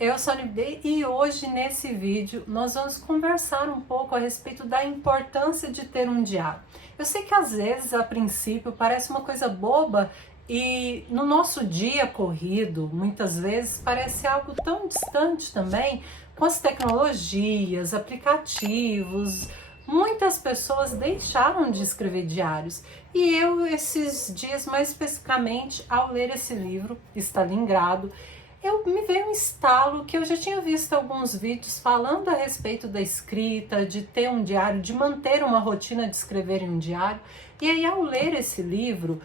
Eu sou a Nibdê e hoje nesse vídeo nós vamos conversar um pouco a respeito da importância de ter um diário. Eu sei que às vezes, a princípio, parece uma coisa boba e no nosso dia corrido, muitas vezes, parece algo tão distante também com as tecnologias, aplicativos. Muitas pessoas deixaram de escrever diários e eu, esses dias, mais especificamente, ao ler esse livro, Stalingrado, me veio um estalo que eu já tinha visto alguns vídeos falando a respeito da escrita, de ter um diário, de manter uma rotina de escrever em um diário. E aí, ao ler esse livro,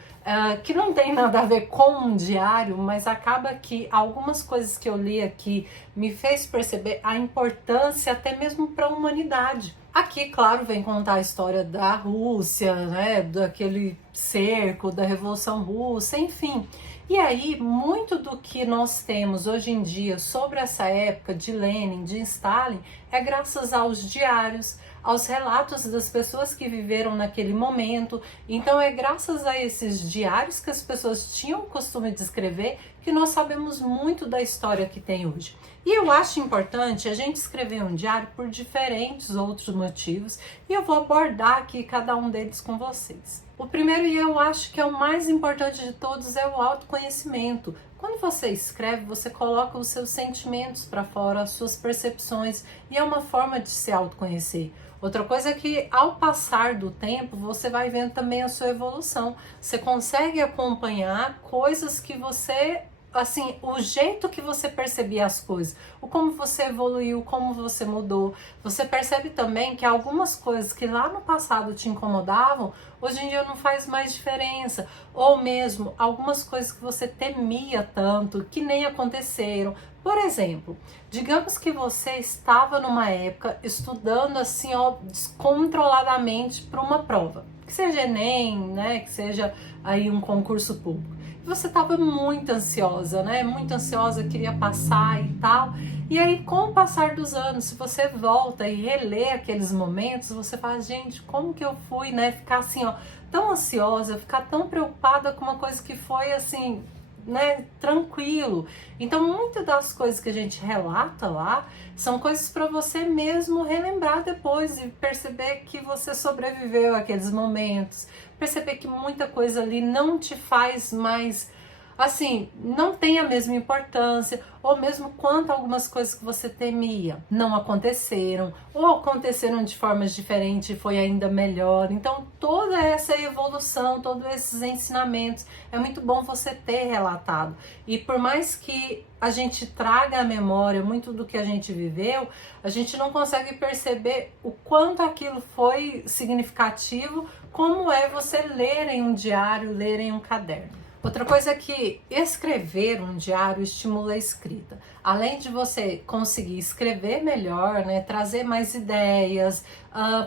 que não tem nada a ver com um diário, mas acaba que algumas coisas que eu li aqui me fez perceber a importância até mesmo para a humanidade. Aqui, claro, vem contar a história da Rússia, né, daquele cerco, da Revolução Russa, enfim. E aí, muito do que nós temos hoje em dia sobre essa época de Lenin, de Stalin, é graças aos diários, aos relatos das pessoas que viveram naquele momento. Então é graças a esses diários que as pessoas tinham o costume de escrever que nós sabemos muito da história que tem hoje. E eu acho importante a gente escrever um diário por diferentes outros motivos e eu vou abordar aqui cada um deles com vocês. O primeiro, e eu acho que é o mais importante de todos, é o autoconhecimento. Quando você escreve, você coloca os seus sentimentos para fora, as suas percepções, e é uma forma de se autoconhecer. Outra coisa é que, ao passar do tempo, você vai vendo também a sua evolução. Você consegue acompanhar coisas que você, assim, o jeito que você percebia as coisas, o como você evoluiu, como você mudou. Você percebe também que algumas coisas que lá no passado te incomodavam, hoje em dia não faz mais diferença. Ou mesmo algumas coisas que você temia tanto, que nem aconteceram. Por exemplo, digamos que você estava numa época estudando assim, ó, descontroladamente para uma prova, que seja Enem, né, que seja aí um concurso público. E você estava muito ansiosa, né, muito ansiosa, queria passar e tal. E aí, com o passar dos anos, se você volta e relê aqueles momentos, você fala, gente, como que eu fui, né, ficar assim, ó, tão ansiosa, ficar tão preocupada com uma coisa que foi assim, né, tranquilo. Então, muitas das coisas que a gente relata lá são coisas para você mesmo relembrar depois e perceber que você sobreviveu àqueles momentos, perceber que muita coisa ali não te faz mais, assim, não tem a mesma importância, ou mesmo quanto algumas coisas que você temia não aconteceram, ou aconteceram de formas diferentes e foi ainda melhor. Então, toda essa evolução, todos esses ensinamentos, é muito bom você ter relatado. E por mais que a gente traga à memória muito do que a gente viveu, a gente não consegue perceber o quanto aquilo foi significativo, como é você ler em um diário, ler em um caderno. Outra coisa é que escrever um diário estimula a escrita. Além de você conseguir escrever melhor, né, trazer mais ideias,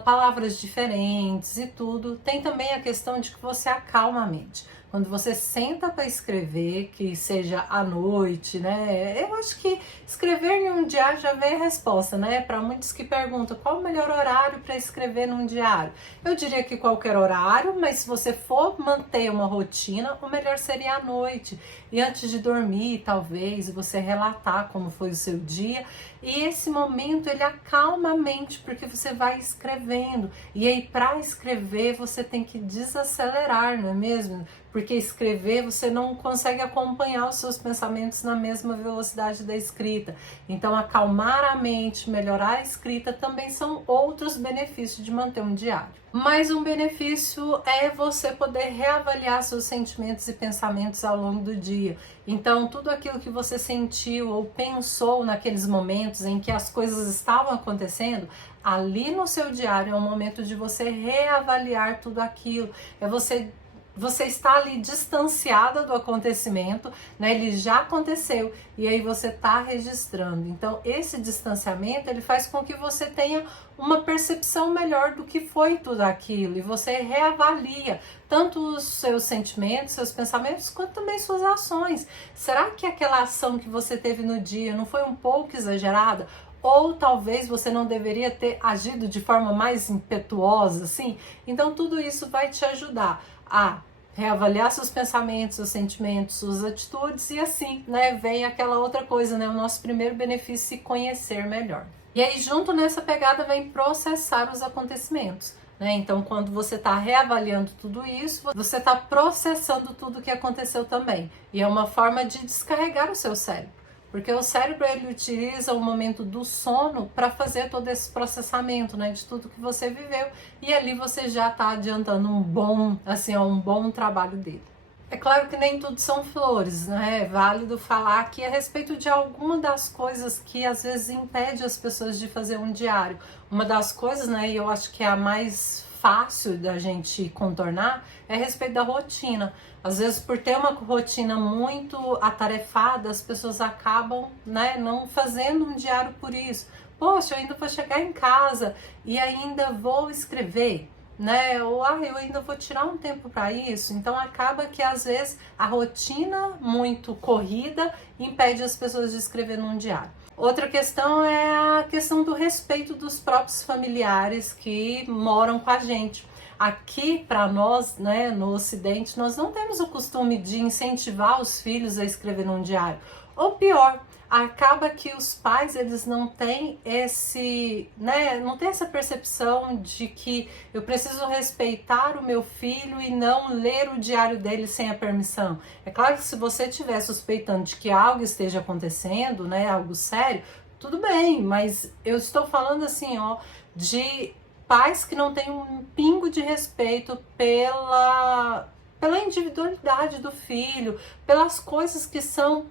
palavras diferentes e tudo, tem também a questão de que você acalma a mente. Quando você senta para escrever, que seja à noite, né? Eu acho que escrever em um diário já vem a resposta, né? Para muitos que perguntam qual o melhor horário para escrever num diário. Eu diria que qualquer horário, mas se você for manter uma rotina, o melhor seria à noite. E antes de dormir, talvez, você relatar como foi o seu dia. E esse momento, ele acalma a mente, porque você vai escrevendo. E aí, para escrever, você tem que desacelerar, não é mesmo? Porque escrever, você não consegue acompanhar os seus pensamentos na mesma velocidade da escrita. Então, acalmar a mente, melhorar a escrita, também são outros benefícios de manter um diário. Mas um benefício é você poder reavaliar seus sentimentos e pensamentos ao longo do dia. Então, tudo aquilo que você sentiu ou pensou naqueles momentos em que as coisas estavam acontecendo, ali no seu diário é um momento de você reavaliar tudo aquilo. É você está ali distanciada do acontecimento, né? Ele já aconteceu e aí você está registrando. Então, esse distanciamento, ele faz com que você tenha uma percepção melhor do que foi tudo aquilo e você reavalia tanto os seus sentimentos, seus pensamentos, quanto também suas ações. Será que aquela ação que você teve no dia não foi um pouco exagerada? Ou talvez você não deveria ter agido de forma mais impetuosa, assim? Então, tudo isso vai te ajudar a reavaliar seus pensamentos, seus sentimentos, suas atitudes e assim, né, vem aquela outra coisa, né, o nosso primeiro benefício, se conhecer melhor. E aí, junto nessa pegada, vem processar os acontecimentos, né? Então, quando você está reavaliando tudo isso, você está processando tudo que aconteceu também. E é uma forma de descarregar o seu cérebro. Porque o cérebro, ele utiliza o momento do sono para fazer todo esse processamento, né, de tudo que você viveu. E ali você já está adiantando um bom trabalho dele. É claro que nem tudo são flores, né? É válido falar aqui a respeito de alguma das coisas que às vezes impede as pessoas de fazer um diário. Uma das coisas, né, e eu acho que é a mais fácil da gente contornar, é a respeito da rotina. Às vezes, por ter uma rotina muito atarefada, as pessoas acabam, né, não fazendo um diário por isso. Poxa, eu ainda vou chegar em casa e ainda vou escrever, né? Ou eu ainda vou tirar um tempo para isso. Então acaba que às vezes a rotina muito corrida impede as pessoas de escrever num diário. Outra questão é a questão do respeito dos próprios familiares que moram com a gente. Aqui, para nós, né, no Ocidente, nós não temos o costume de incentivar os filhos a escrever num diário. Ou pior, acaba que os pais, eles não têm não tem essa percepção de que eu preciso respeitar o meu filho e não ler o diário dele sem a permissão. É claro que se você estiver suspeitando de que algo esteja acontecendo, né, algo sério, tudo bem, mas eu estou falando assim, ó, de pais que não têm um pingo de respeito pela individualidade do filho, pelas coisas que são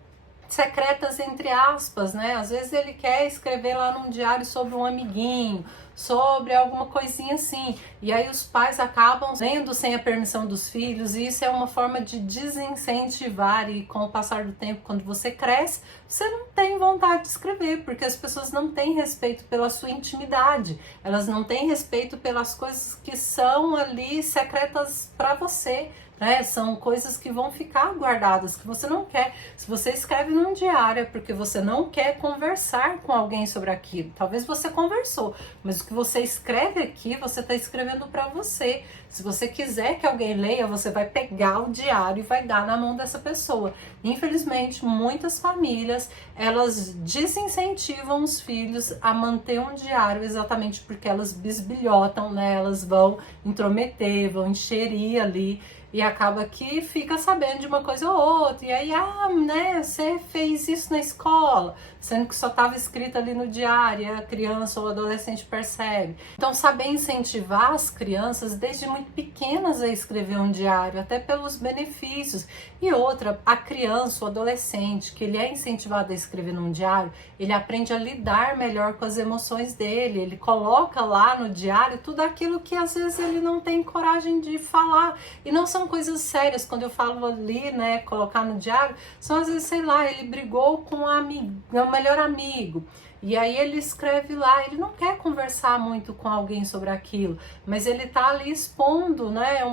secretas entre aspas, né? Às vezes ele quer escrever lá num diário sobre um amiguinho, sobre alguma coisinha assim, e aí os pais acabam lendo sem a permissão dos filhos, e isso é uma forma de desincentivar, e com o passar do tempo, quando você cresce, você não tem vontade de escrever, porque as pessoas não têm respeito pela sua intimidade, elas não têm respeito pelas coisas que são ali secretas para você, né? São coisas que vão ficar guardadas, que você não quer. Se você escreve num diário é porque você não quer conversar com alguém sobre aquilo. Talvez você conversou, mas o que você escreve aqui, você está escrevendo para você. Se você quiser que alguém leia, você vai pegar o diário e vai dar na mão dessa pessoa. Infelizmente, muitas famílias, elas desincentivam os filhos a manter um diário exatamente porque elas bisbilhotam, né? Elas vão intrometer, vão enxerir ali, e acaba que fica sabendo de uma coisa ou outra, e aí, né, você fez isso na escola, sendo que só estava escrito ali no diário, e a criança ou adolescente percebe. Então, saber incentivar as crianças desde muito pequenas a escrever um diário, até pelos benefícios. E outra, a criança, o adolescente, que ele é incentivado a escrever num diário, ele aprende a lidar melhor com as emoções dele, ele coloca lá no diário tudo aquilo que às vezes ele não tem coragem de falar, e não são coisas sérias. Quando eu falo ali, né, colocar no diário, são às vezes, sei lá, ele brigou com o melhor amigo, e aí ele escreve lá, ele não quer conversar muito com alguém sobre aquilo, mas ele tá ali expondo, né, é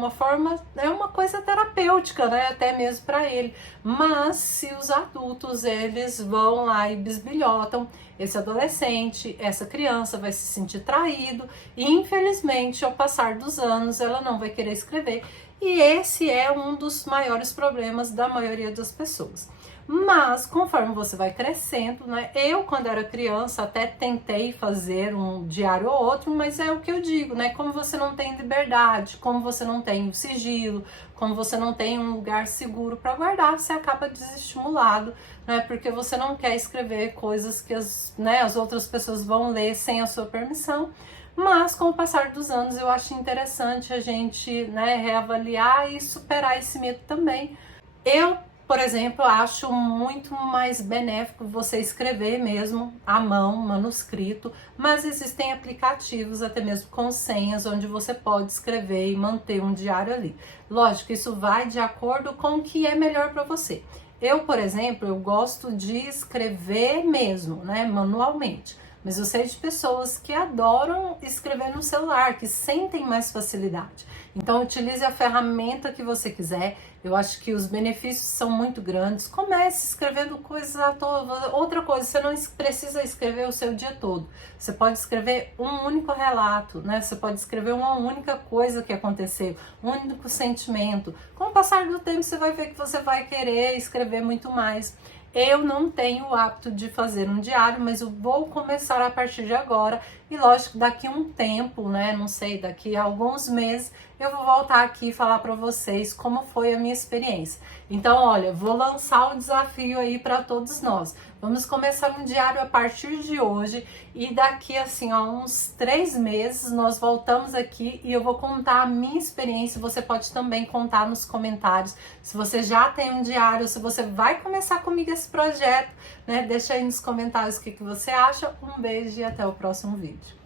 uma coisa terapêutica, né, até mesmo para ele. Mas se os adultos, eles vão lá e bisbilhotam, esse adolescente, essa criança vai se sentir traído, e infelizmente, ao passar dos anos, ela não vai querer escrever, e esse é um dos maiores problemas da maioria das pessoas. Mas conforme você vai crescendo, né? Eu, quando era criança, até tentei fazer um diário ou outro, mas é o que eu digo, né? Como você não tem liberdade, como você não tem o sigilo, como você não tem um lugar seguro para guardar, você acaba desestimulado, né? Porque você não quer escrever coisas que as outras pessoas vão ler sem a sua permissão. Mas com o passar dos anos, eu acho interessante a gente, né, reavaliar e superar esse medo também. Eu, por exemplo, acho muito mais benéfico você escrever mesmo à mão, manuscrito, mas existem aplicativos, até mesmo com senhas, onde você pode escrever e manter um diário ali. Lógico, isso vai de acordo com o que é melhor para você. Eu, por exemplo, eu gosto de escrever mesmo, né, manualmente. mas eu sei de pessoas que adoram escrever no celular, que sentem mais facilidade. Então utilize a ferramenta que você quiser. Eu acho que os benefícios são muito grandes. Comece escrevendo coisas à toa. Outra coisa, você não precisa escrever o seu dia todo. Você pode escrever um único relato, né? Você pode escrever uma única coisa que aconteceu, um único sentimento. Com o passar do tempo, você vai ver que você vai querer escrever muito mais. Eu não tenho o hábito de fazer um diário, mas eu vou começar a partir de agora. E lógico, daqui um tempo, né? Não sei, daqui a alguns meses, eu vou voltar aqui e falar para vocês como foi a minha experiência. Então, olha, vou lançar o desafio aí para todos nós. Vamos começar um diário a partir de hoje e daqui assim a uns 3 meses nós voltamos aqui e eu vou contar a minha experiência. Você pode também contar nos comentários se você já tem um diário, se você vai começar comigo esse projeto, né? Deixa aí nos comentários o que você acha. Um beijo e até o próximo vídeo.